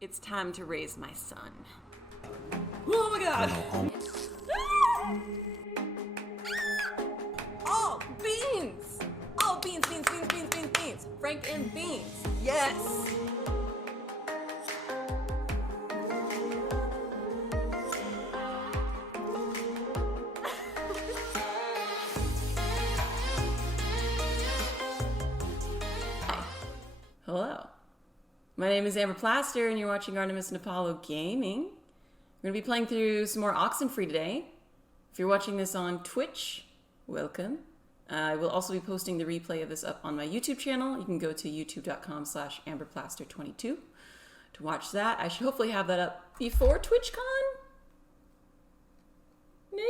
It's time to raise my son. Oh my god! Oh, beans! Oh, beans, beans, beans, beans, beans, beans. Frank and beans. Yes! Hello. My name is Amber Plaster, and you're watching Artemis and Apollo Gaming. We're going to be playing through some more OXENFREE today. If you're watching this on Twitch, welcome. I will also be posting the replay of this up on my YouTube channel. You can go to youtube.com/amberplaster22 to watch that. I should hopefully have that up before TwitchCon. Maybe.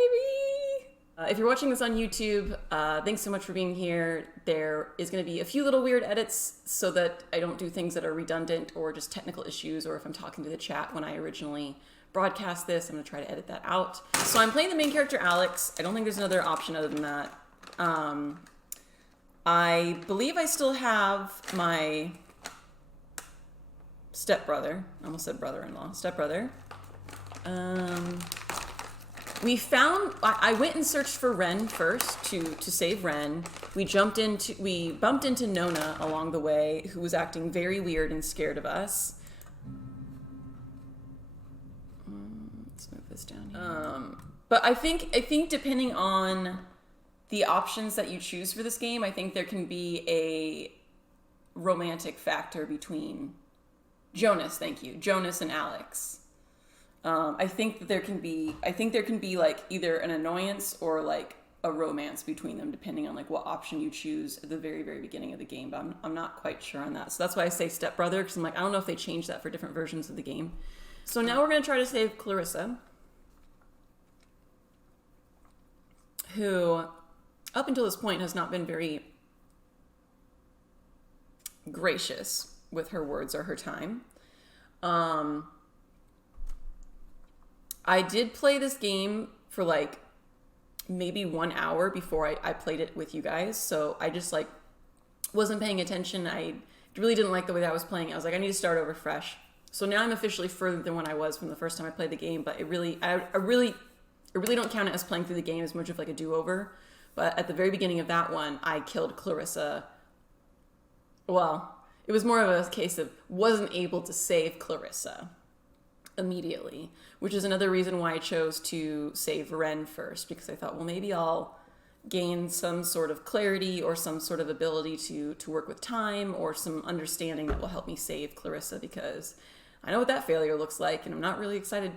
If you're watching this on YouTube, thanks so much for being here. There is going to be a few little weird edits so that I don't do things that are redundant or just technical issues, or if I'm talking to the chat when I originally broadcast this, I'm going to try to edit that out. So I'm playing the main character, Alex. I don't think there's another option other than that. I believe I still have my stepbrother. I almost said brother-in-law. Stepbrother. I went and searched for Ren first to save Ren. We bumped into Nona along the way, who was acting very weird and scared of us. Let's move this down here. But I think depending on the options that you choose for this game, I think there can be a romantic factor between Jonas and Alex. I think there can be like either an annoyance or like a romance between them, depending on like what option you choose at the very, very beginning of the game. But I'm not quite sure on that. So that's why I say stepbrother, because I'm like, I don't know if they changed that for different versions of the game. So now we're going to try to save Clarissa, who up until this point has not been very gracious with her words or her time. I did play this game for like maybe 1 hour before I played it with you guys. So I just like wasn't paying attention. I really didn't like the way that I was playing. I was like, I need to start over fresh. So now I'm officially further than when I was from the first time I played the game. But I really don't count it as playing through the game as much of like a do-over. But at the very beginning of that one, I killed Clarissa. Well, it was more of a case of wasn't able to save Clarissa immediately, which is another reason why I chose to save Ren first, because I thought, well, maybe I'll gain some sort of clarity or some sort of ability to work with time or some understanding that will help me save Clarissa, because I know what that failure looks like and I'm not really excited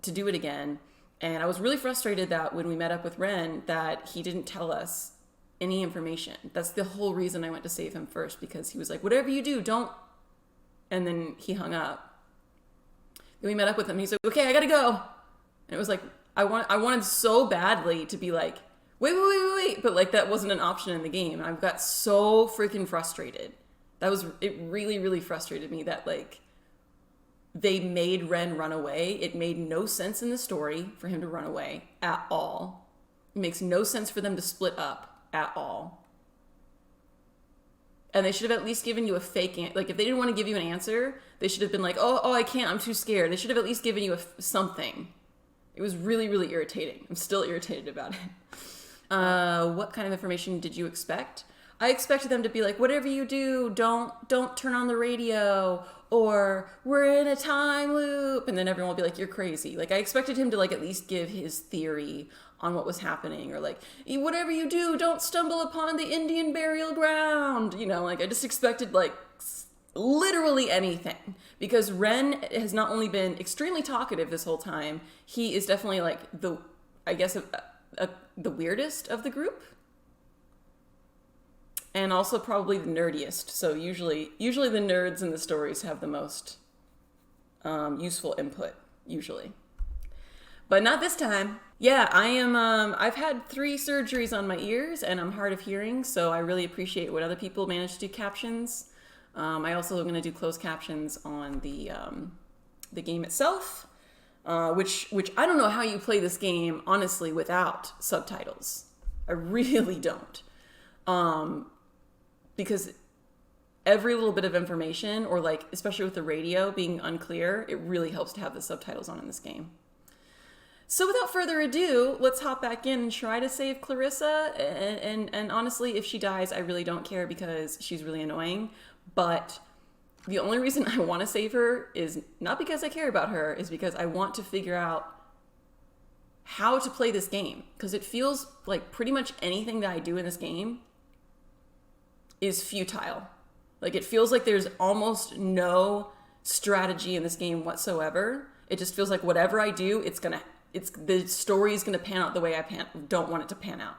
to do it again. And I was really frustrated that when we met up with Ren that he didn't tell us any information. That's the whole reason I went to save him first, because he was like, whatever you do, don't, and then he hung up. We met up with him. He's like, okay, I gotta go. And it was like, I wanted so badly to be like, wait. But like, that wasn't an option in the game. And I got so freaking frustrated. It really, really frustrated me that like, they made Ren run away. It made no sense in the story for him to run away at all. It makes no sense for them to split up at all. And they should have at least given you a fake answer. Like, if they didn't want to give you an answer, they should have been like, oh, I can't, I'm too scared. They should have at least given you something. It was really, really irritating. I'm still irritated about it. What kind of information did you expect? I expected them to be like, whatever you do, don't turn on the radio, or we're in a time loop. And then everyone will be like, you're crazy. Like, I expected him to like at least give his theory on what was happening, or like, whatever you do, don't stumble upon the Indian burial ground. You know, like I just expected like literally anything, because Ren has not only been extremely talkative this whole time, he is definitely like the weirdest of the group. And also probably the nerdiest. So usually the nerds in the stories have the most useful input, usually. But not this time. Yeah, I am, I've had 3 surgeries on my ears and I'm hard of hearing, so I really appreciate when other people manage to do captions. I also am going to do closed captions on the game itself, which I don't know how you play this game, honestly, without subtitles. I really don't. Because every little bit of information, or like, especially with the radio being unclear, it really helps to have the subtitles on in this game. So without further ado, let's hop back in and try to save Clarissa. And honestly, if she dies, I really don't care because she's really annoying. But the only reason I want to save her is not because I care about her, is because I want to figure out how to play this game. Because it feels like pretty much anything that I do in this game is futile. Like, it feels like there's almost no strategy in this game whatsoever. It just feels like whatever I do, the story is gonna pan out the way I don't want it to pan out.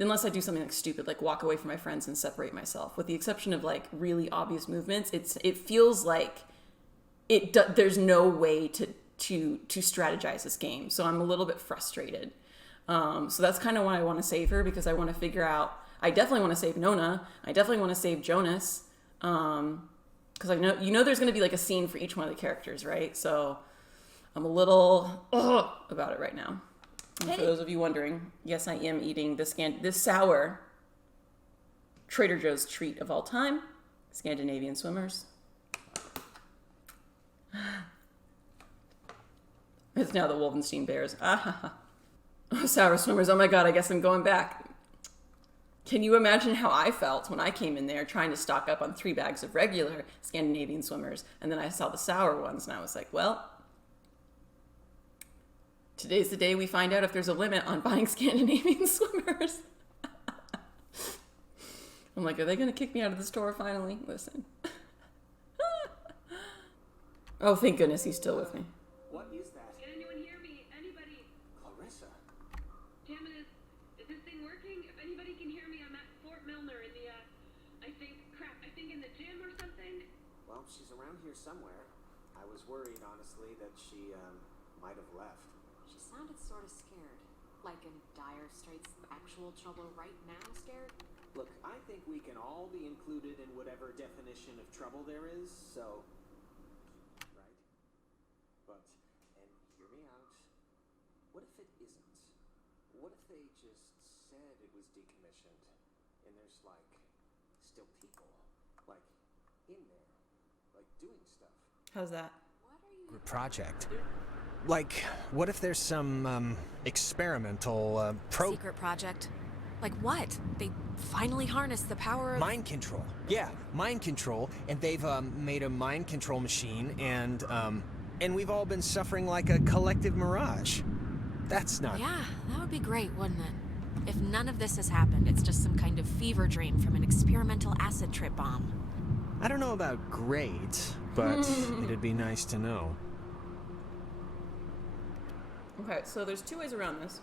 Unless I do something like stupid, like walk away from my friends and separate myself. With the exception of like really obvious movements, it feels like there's no way to strategize this game. So I'm a little bit frustrated. So that's kind of why I want to save her, because I want to figure out. I definitely want to save Nona. I definitely want to save Jonas. Because I know there's going to be like a scene for each one of the characters, right? So I'm a little about it right now. And for those of you wondering, yes, I am eating this sour Trader Joe's treat of all time, Scandinavian Swimmers. It's now the Wolfenstein Bears. Oh, sour Swimmers. Oh my God, I guess I'm going back. Can you imagine how I felt when I came in there trying to stock up on 3 bags of regular Scandinavian Swimmers, and then I saw the sour ones, and I was like, well, today's the day we find out if there's a limit on buying Scandinavian Swimmers. I'm like, are they going to kick me out of the store finally? Listen. Oh, thank goodness he's still with me. What is that? Can anyone hear me? Anybody? Clarissa. Damn it, is this thing working? If anybody can hear me, I'm at Fort Milner in the, I think in the gym or something. Well, she's around here somewhere. I was worried, honestly, that she, might have left. She sounded sort of scared. Like in dire straits, actual trouble right now scared? Look, I think we can all be included in whatever definition of trouble there is, so... Right? But, and hear me out, what if it isn't? What if they just said it was decommissioned, and there's, like, still people, like, in there, like, doing stuff? How's that? Project. Like, what if there's some, experimental, Secret project? Like what? They finally harnessed the power of... Mind control. Yeah, mind control, and they've, made a mind control machine, and we've all been suffering like a collective mirage. That's not... Yeah, that would be great, wouldn't it? If none of this has happened, it's just some kind of fever dream from an experimental acid trip bomb. I don't know about great, but it'd be nice to know. Okay, so there's 2 ways around this.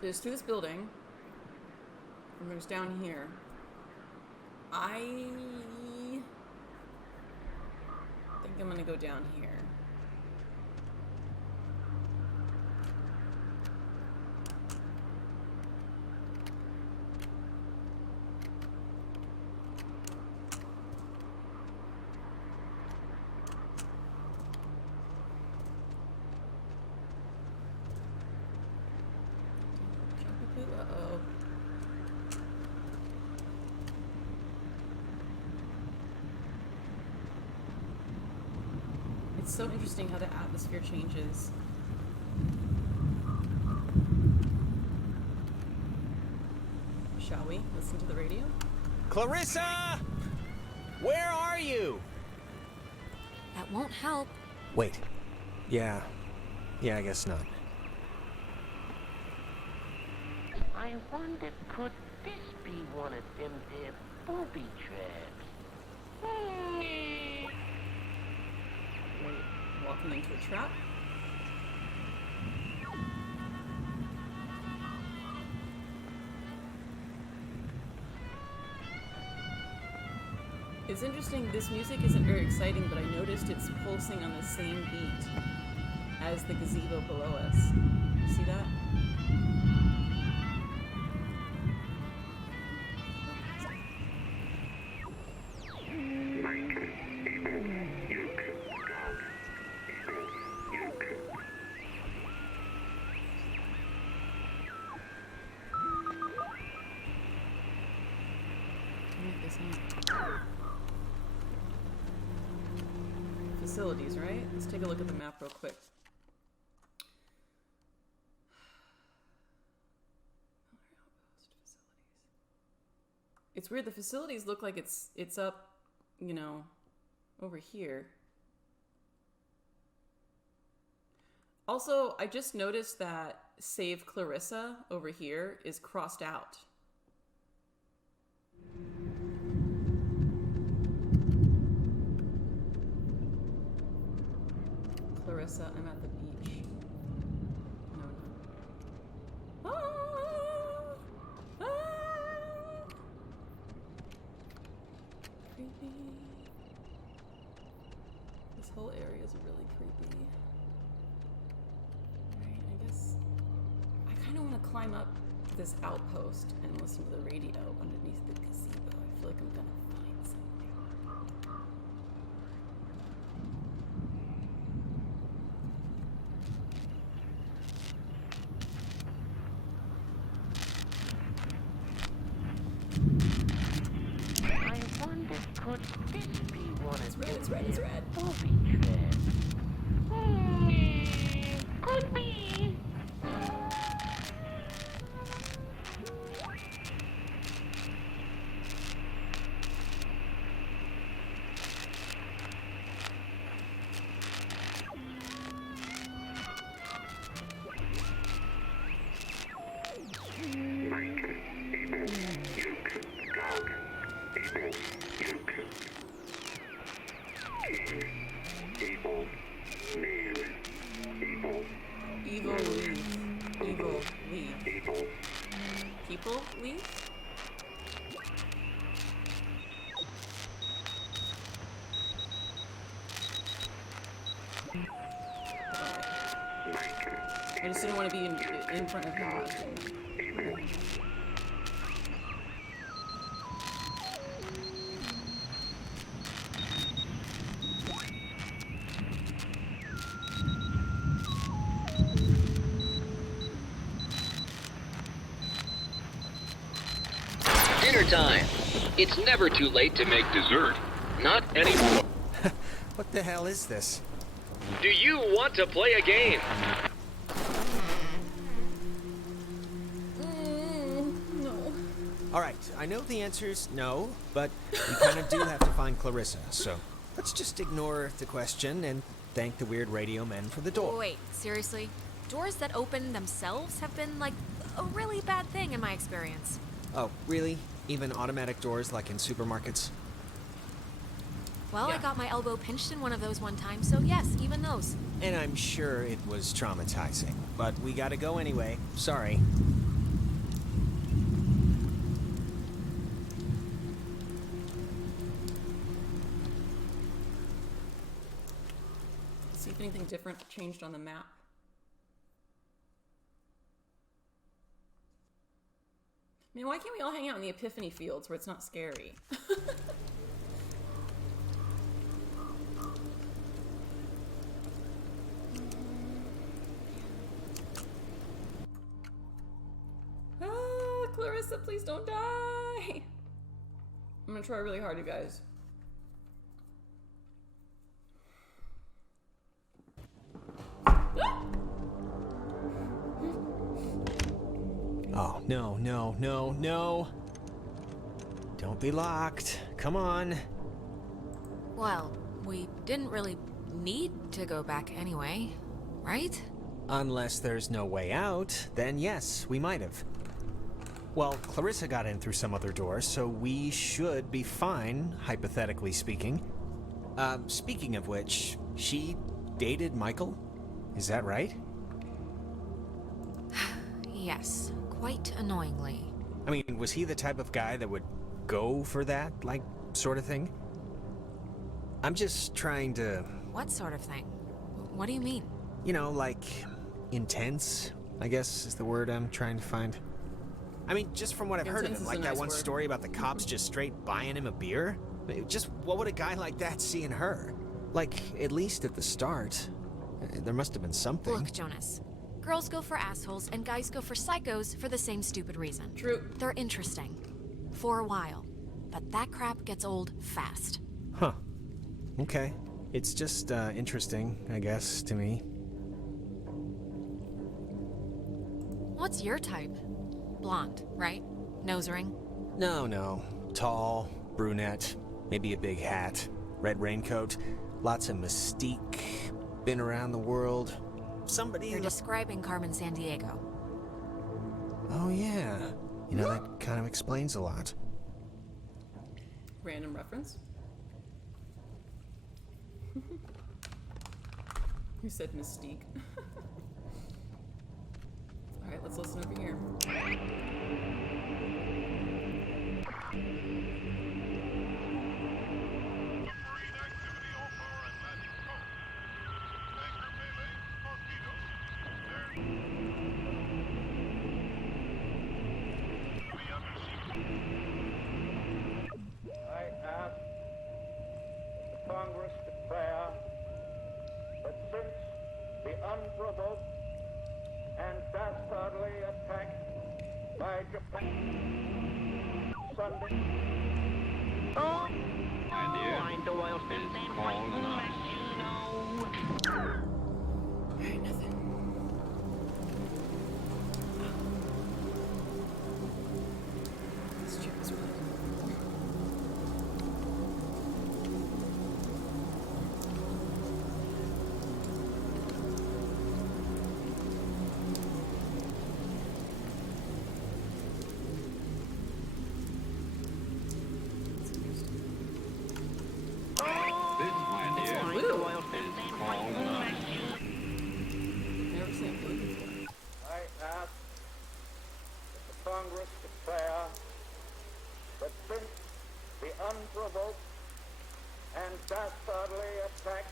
There's through this building, and there's down here. I think I'm gonna go down here. Uh-oh. It's so interesting how the atmosphere changes. Shall we listen to the radio? Clarissa! Where are you? That won't help. Wait. Yeah, I guess not. I wonder, could this be one of them there booby traps? We're walking into a trap. It's interesting, this music isn't very exciting, but I noticed it's pulsing on the same beat as the gazebo below us. You see that? facilities, right? Let's take a look at the map real quick. It's weird, the facilities look like it's up, you know, over here. Also, I just noticed that Save Clarissa over here is crossed out. Clarissa, I'm at the beach. No. Creepy. This whole area is really creepy. Alright, I guess I kind of want to climb up this outpost and listen to the radio underneath the gazebo. I feel like I'm gonna find something. I wonder, could this be one of them It's red, it's red. booby traps? Could be. Evil leave. Evil leave. People leave? I just didn't want to be in front of him watching. Dinner time. It's never too late to make dessert. Not anymore. What the hell is this? Do you want to play a game? No. All right, I know the answer's no, but we kind of do have to find Clarissa, so let's just ignore the question and thank the weird radio men for the door. Wait, seriously? Doors that open themselves have been, like, a really bad thing in my experience. Oh, really? Even automatic doors like in supermarkets? Well, Yeah. I got my elbow pinched in one of those one time, so yes, even those. And I'm sure it was traumatizing, but we gotta go anyway. Sorry. Let's see if anything different changed on the map. Man, why can't we all hang out in the Epiphany Fields where it's not scary? Ah, Clarissa, please don't die. I'm gonna try really hard, you guys. Oh, no, no, no, no. Don't be locked. Come on. Well, we didn't really need to go back anyway, right? Unless there's no way out, then yes, we might have. Well, Clarissa got in through some other door, so we should be fine, hypothetically speaking. Speaking of which, she dated Michael? Is that right? Yes, quite annoyingly. I mean, was he the type of guy that would go for that, like, sort of thing? I'm just trying to... What sort of thing? What do you mean? You know, like, intense, I guess is the word I'm trying to find. I mean, just from what I've heard of Intense him, is like a that nice one word. story about the cops just straight buying him a beer. Just what would a guy like that see in her? Like, at least at the start, there must have been something. Look, Jonas. Girls go for assholes and guys go for psychos for the same stupid reason. True. They're interesting. For a while. But that crap gets old fast. Huh. Okay. It's just interesting, I guess, to me. What's your type? Blonde, right? Nose ring? No. Tall, brunette, maybe a big hat, red raincoat, lots of mystique, been around the world. Somebody... You're describing Carmen Sandiego. Oh, yeah. You know, that kind of explains a lot. Random reference. Who said mystique? Alright, let's listen over here. I ask the Congress declare that since the unprovoked and dastardly attack by Japan Sunday. Find the oil Alright, nothing. Let's check this one. Never seen blue before. I ask that the Congress declare that since the unprovoked and dastardly attack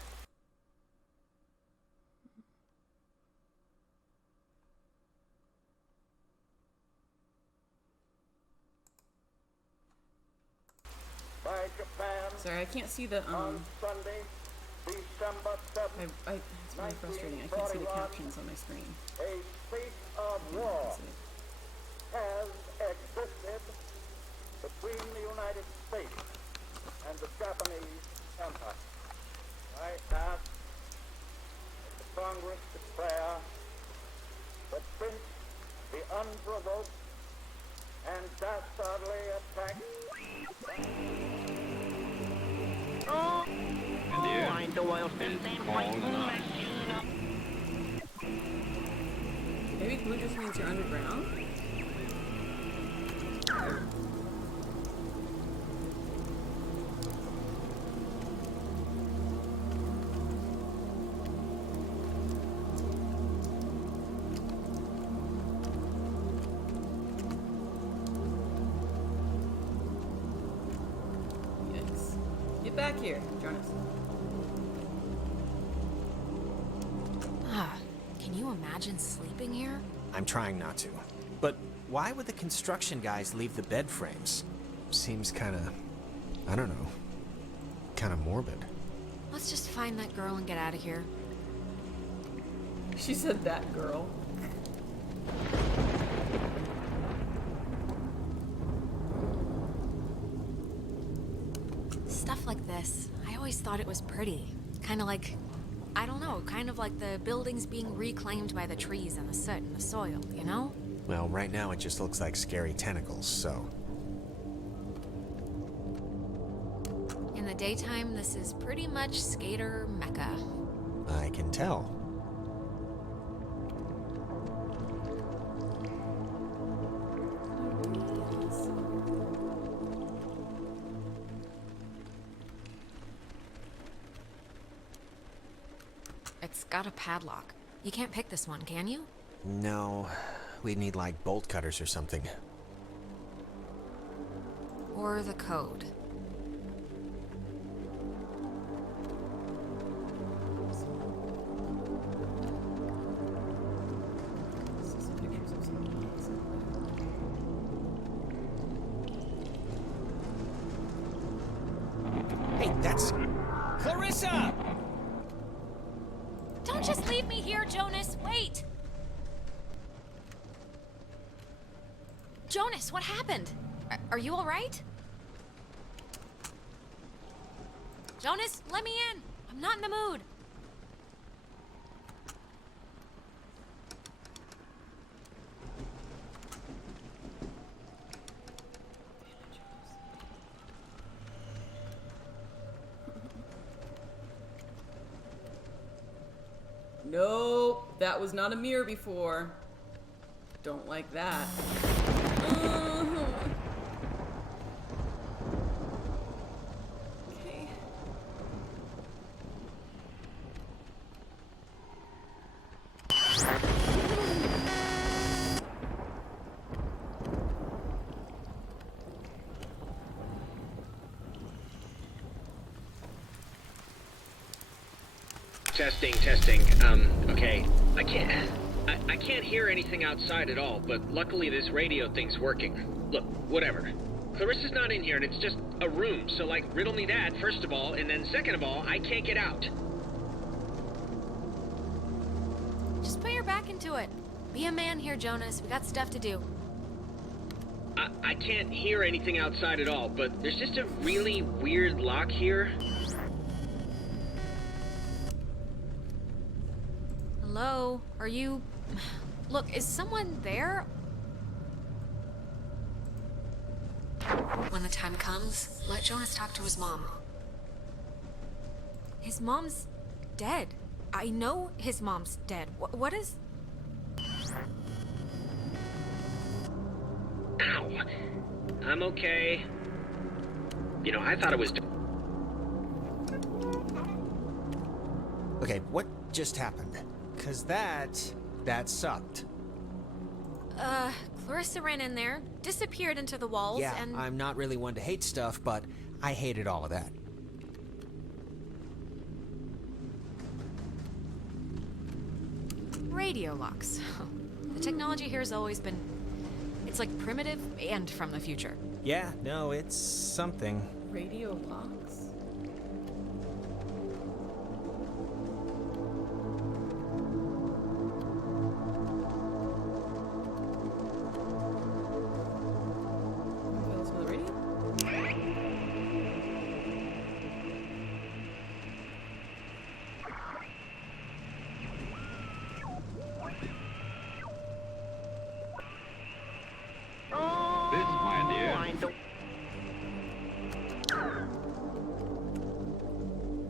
by Japan Sorry, I can't see the on Sunday, December 7th, it's really frustrating. I can't see the captions on my screen. a state of war has existed between the United States and the Japanese Empire. I ask that the Congress declare that since the unprovoked and dastardly attack Find the oil Maybe blue just means you're underground? Yikes. Get back here, Jonas. Can you imagine sleeping here? I'm trying not to. But why would the construction guys leave the bed frames? Seems kind of, I don't know, kind of morbid. Let's just find that girl and get out of here. She said that girl. Stuff like this, I always thought it was pretty. Kind of like, I don't know, kind of like the buildings being reclaimed by the trees and the soot and the soil, you know? Well, right now it just looks like scary tentacles, so... In the daytime, this is pretty much skater mecca. I can tell. It's got a padlock. You can't pick this one, can you? No, we'd need like bolt cutters or something. Or the code. Some pictures of someone else. Hey, that's... Clarissa! Don't just leave me here, Jonas! Wait! Jonas, what happened? Are you alright? Jonas, let me in! I'm not in the mood. Nope, that was not a mirror before. Don't like that. Okay. Testing. Okay. I can't hear anything outside at all, but luckily this radio thing's working. Look, whatever. Clarissa's not in here, and it's just a room, so, like, riddle me that, first of all, and then second of all, I can't get out. Just put your back into it. Be a man here, Jonas. We got stuff to do. I can't hear anything outside at all, but there's just a really weird lock here. Hello? Are you... Look, is someone there? When the time comes, let Jonas talk to his mom. His mom's dead. I know his mom's dead. What is... Ow. I'm okay. You know, I thought it was... Okay, what just happened? Because that sucked. Clarissa ran in there, disappeared into the walls, Yeah, and... I'm not really one to hate stuff, but I hated all of that. Radio locks. The technology here has always been... It's like primitive and from the future. Yeah, no, it's something. Radio locks.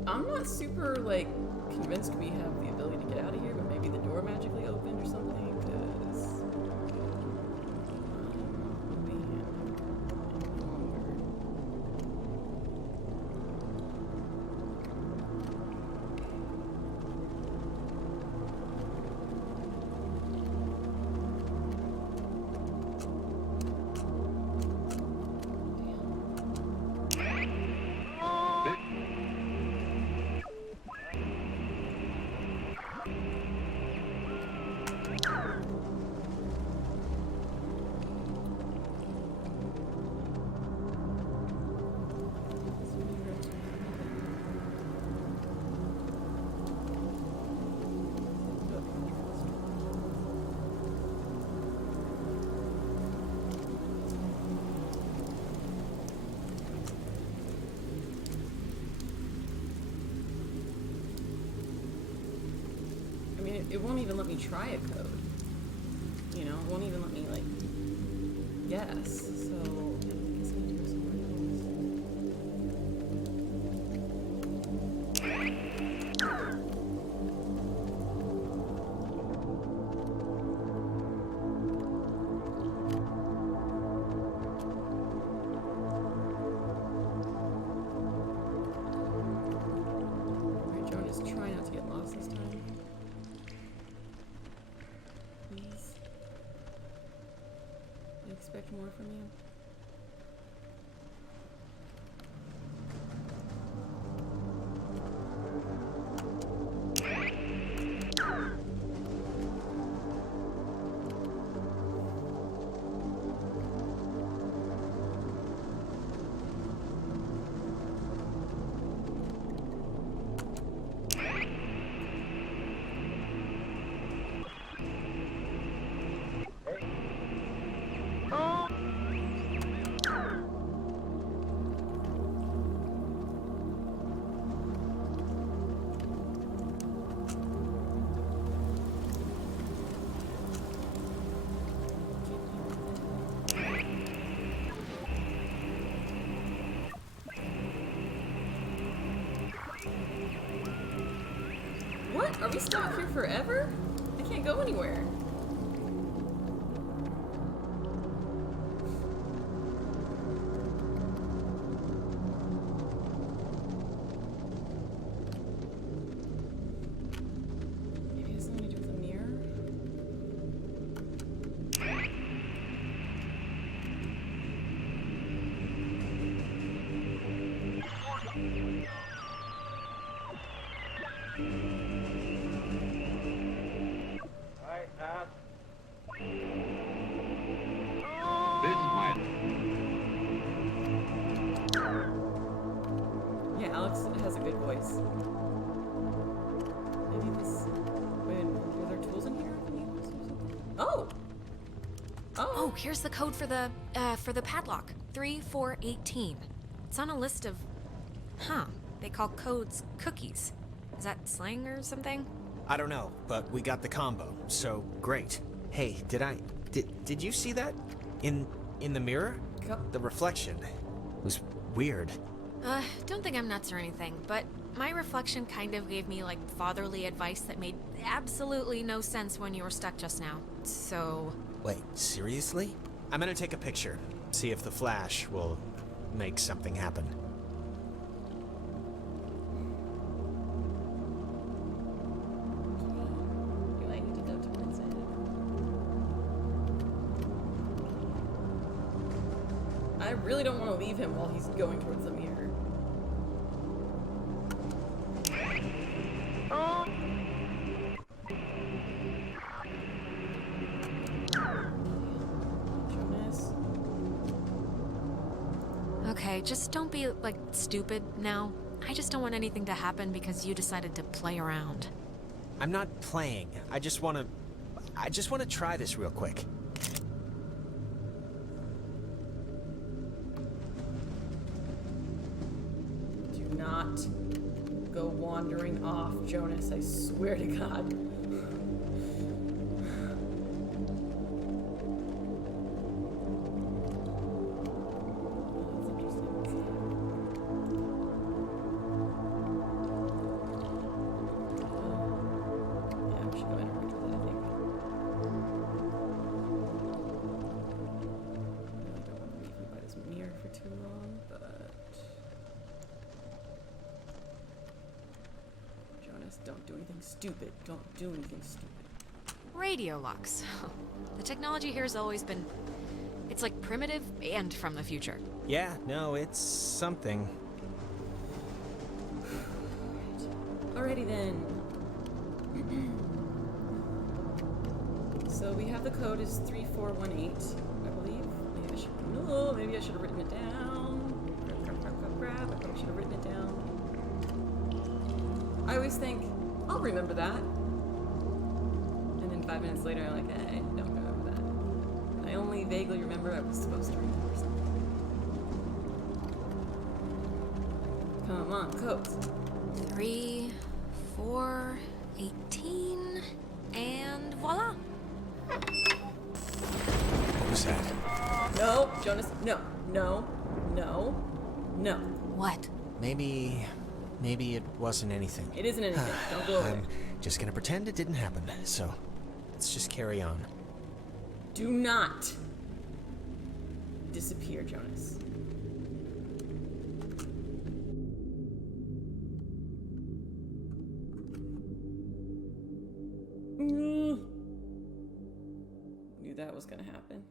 I'm not super, like, convinced we have the ability to get out of here, but maybe the door magically opened or something, because... It won't even let me try a code. You know, it won't even let me, like, guess. So, I guess I need to go somewhere else. Alright, Jonas, try not to get lost this time. Please. I expect more from you. What? Are we stuck here forever? I can't go anywhere. Maybe it's something to do with the mirror? I ask Yeah, Alex has a good voice. Maybe this. Wait, are there tools in here? Can you use or something? Oh! Oh, here's the code for the padlock. 3418. It's on a list of... Huh. They call codes cookies. Is that slang or something? I don't know, but we got the combo, so great. Hey, did you see that? In the mirror? The reflection was weird. Don't think I'm nuts or anything, but my reflection kind of gave me, like, fatherly advice that made absolutely no sense when you were stuck just now. So... Wait, seriously? I'm gonna take a picture, see if the flash will make something happen. Do I need to go towards it? I really don't want to leave him while he's going towards the mirror. Jonas. Okay, just don't be, like, stupid now. I just don't want anything to happen because you decided to play around. I'm not playing. I just wanna try this real quick. Do not go wandering off, Jonas. I swear to God. Yeah, we should go enter into that, I think. I don't want to leave me by this mirror for too long, but... Jonas, don't do anything stupid. Don't do anything stupid. Radio locks. The technology here has always been... It's like primitive and from the future. Yeah, no, it's something. Alrighty then. So we have the code is 3418, I believe. Maybe I should have written it down. Crap. I probably should have written it down. I always think, I'll remember that. And then 5 minutes later, I'm like, I don't remember that. I only vaguely remember I was supposed to remember something. Come on, codes. 3, 4, 18, and voila. What was that? No, Jonas, no. What? Maybe it wasn't anything. It isn't anything. Don't go over I'm there. just gonna pretend it didn't happen, so let's just carry on. Do not disappear, Jonas. Knew that was gonna happen.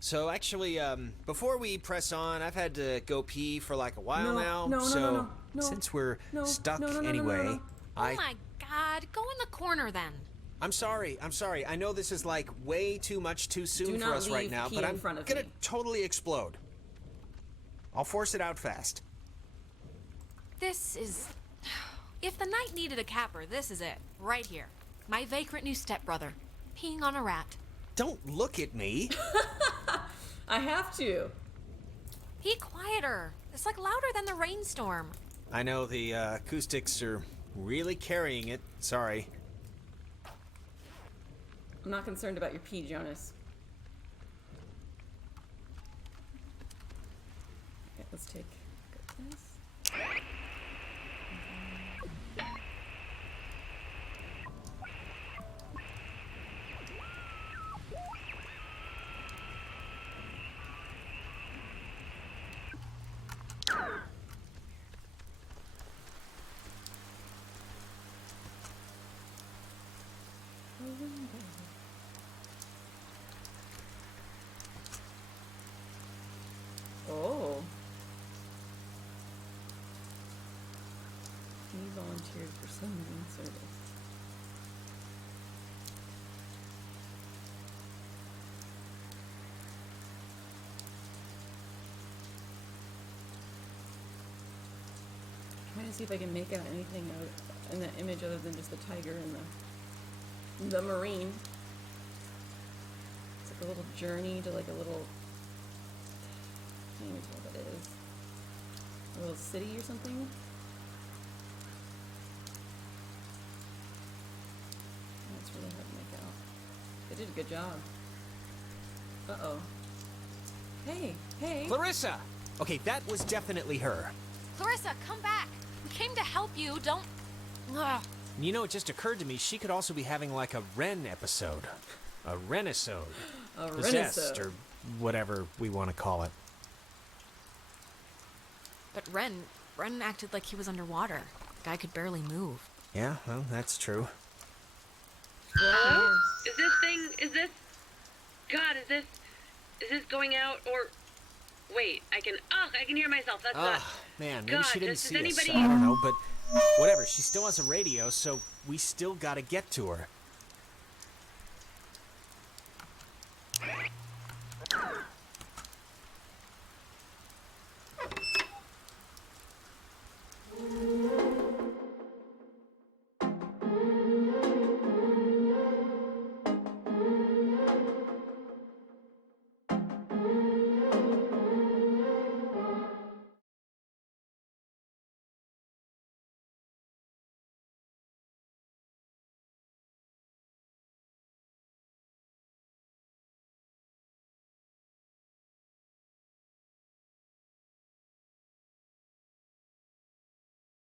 So actually, before we press on, I've had to go pee for like a while now. No, since we're stuck no. Oh anyway, my god, go in the corner then. I'm sorry. I know this is like way too much too soon Do for not us right leave now, pee but in I'm front of gonna me. totally explode. I'll force it out fast. This is... If the night needed a capper, this is it. Right here. My vagrant new stepbrother. Peeing on a rat. Don't look at me. I have to. Be quieter. It's like louder than the rainstorm. I know the acoustics are really carrying it. Sorry. I'm not concerned about your pee, Jonas. Okay, let's take this. Oh. He volunteered for sending service. Trying to see if I can make out anything out in that image other than just the tiger and the marine. It's like a little journey to like a little, I can't even tell what that is. A little city or something? That's really hard to make out. They did a good job. Uh-oh. Hey! Clarissa! Okay, that was definitely her. Clarissa, come back! We came to help you, don't... Ugh. You know, it just occurred to me she could also be having like a Ren episode. A Renisode. A Possessed, Renisode. or whatever we want to call it. But Ren acted like he was underwater. The guy could barely move. Yeah, well, that's true. Hello? Is this going out, or... Wait, I can hear myself, that's not... Man, maybe God, she didn't does see us. anybody- I don't know, but whatever. She still has a radio, so we still gotta get to her.